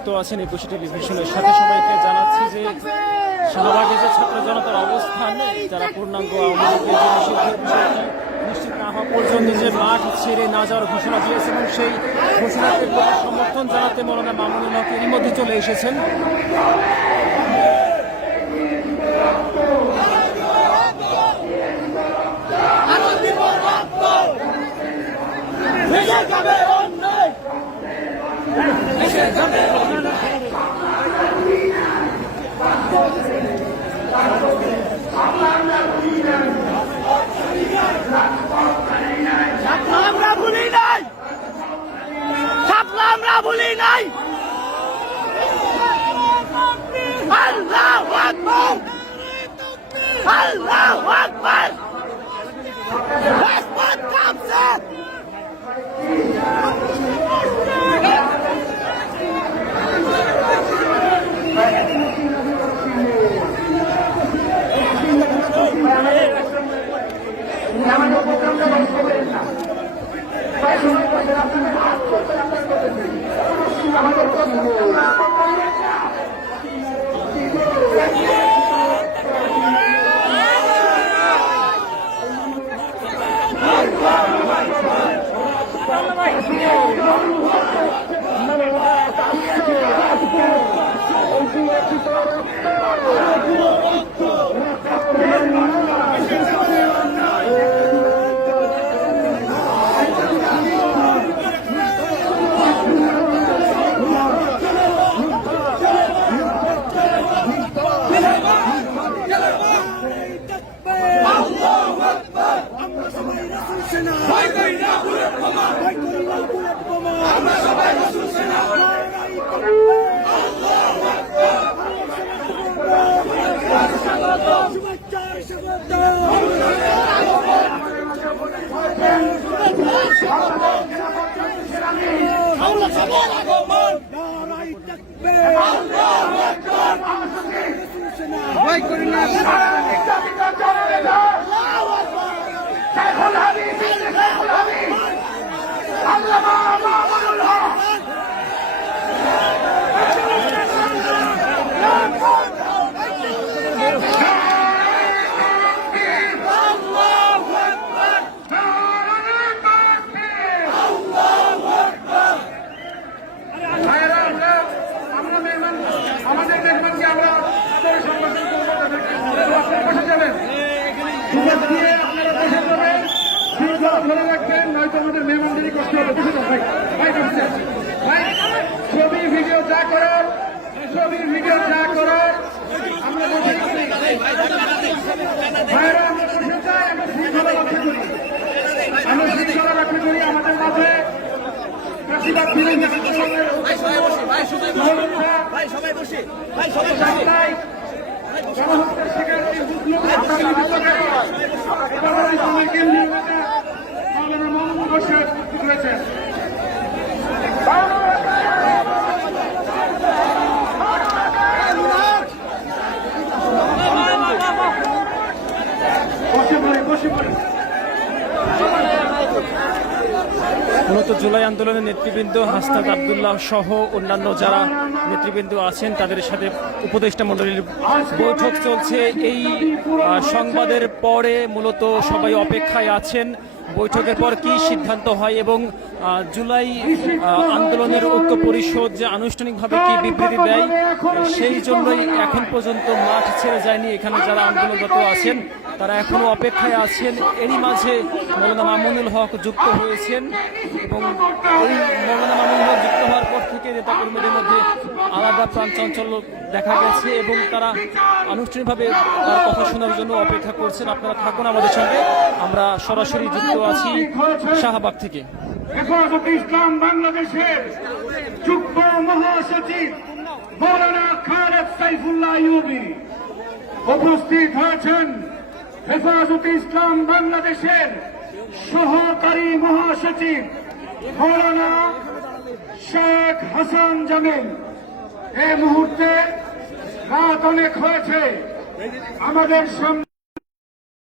যুক্ত আছেন একুশে টেলিভিশনের সাথে। সবাইকে জানাচ্ছি যে শাহবাগে যে ছাত্র জনতার অবস্থান, যারা পূর্ণাঙ্গ আওয়ামী লীগের যে নিষিদ্ধের বিষয়টি নিশ্চিত না হওয়া পর্যন্ত যে মাঠ ছেড়ে না যাওয়ার ঘোষণা দিয়েছে এবং সেই ঘোষণাকে সমর্থন জানাতে মৌলানা মামুনুল হক এরই মধ্যে চলে এসেছেন। আমরা ভুলি নাই, আমরা ভুলি নাই। আল্লাহু আকবার, আল্লাহু আকবার। রাজপথ কাঁপছে। আমাদের প্রোগ্রামটা বন্ধ করবেন না। ধরে রাখবেন, নয়তো আমাদের মেহমানদেরই কষ্ট হবে। বুঝে ভাই ভাই ভাই ছবি ভিডিও যা করার, ছবির ভিডিও যা করার আমরা ভাইরা আমরা বসে যাই, আমরা শৃঙ্খলা রক্ষা করি, আমরা শৃঙ্খলা রক্ষা করি। আমাদের মাঝে কাশিবাদ দিলেন মূলত জুলাই আন্দোলনের নেতৃবৃন্দ হাসনাত আব্দুল্লাহ সহ অন্যান্য যারা নেতৃবৃন্দ আছেন তাদের সাথে উপদেষ্টা মণ্ডলীর বৈঠক চলছে। এই সংবাদের পরে মূলত সবাই অপেক্ষায় আছেন বৈঠকের পর কি সিদ্ধান্ত হয় এবং জুলাই আন্দোলনের ঐক্য পরিষদ যে আনুষ্ঠানিকভাবে কি বিবৃতি দেয় সেই জন্যই এখন পর্যন্ত মাঠ ছেড়ে যায়নি। এখানে যারা আন্দোলনরত আছেন তারা এখনো অপেক্ষায় আছেন। এরই মাঝে মৌলানা মামুনুল হক যুক্ত হয়েছেন এবং এই মৌলানা মামুনুল হক যুক্ত হওয়ার পর থেকে নেতাকর্মীদের মধ্যে আলাদা প্রাণচাঞ্চল্য দেখা গেছে এবং তারা আনুষ্ঠানিকভাবে তার কথা শোনার জন্য অপেক্ষা করছেন। আপনারা থাকুন আমাদের সঙ্গে, আমরা সরাসরি যুক্ত আছি শাহবাগ থেকে। হেফাজত ইসলাম বাংলাদেশের যুগ্ম মহাসচিব মৌলানা খালেদ সাইফুল্লাহ আইয়ুবী উপস্থিত হয়েছেন। হেফাজত ইসলাম বাংলাদেশের সহকারী মহাসচিব মৌলানা শেখ হাসান জামিল। এই মুহূর্তে রাত অনেক হয়েছে, আমাদের সামনে